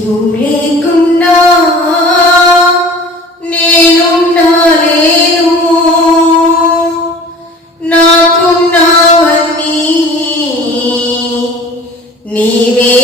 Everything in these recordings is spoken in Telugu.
నువ్వు లేకున్నా నేనుండలేను నాకున్నావన్నీ నీవే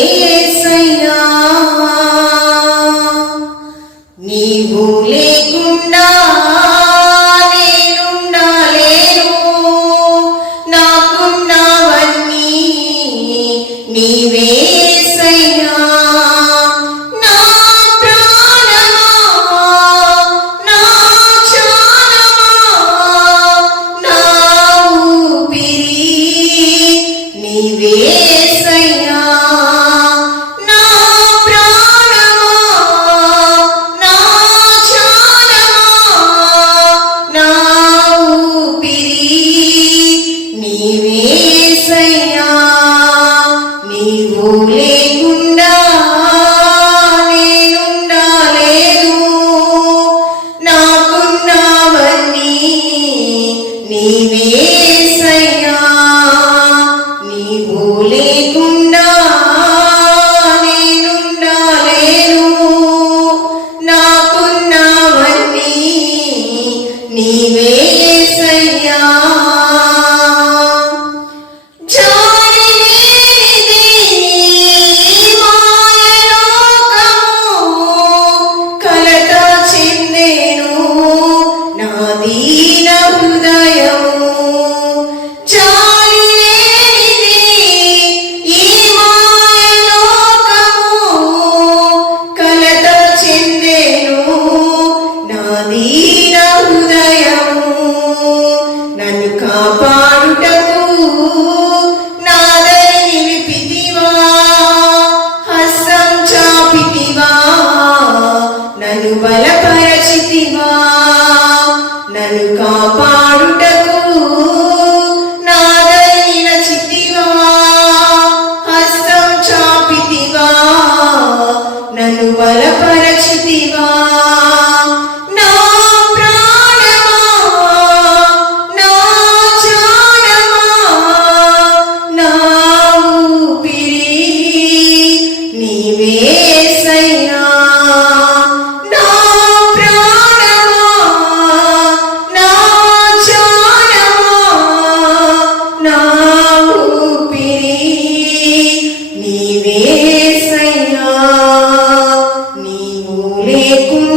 నీవు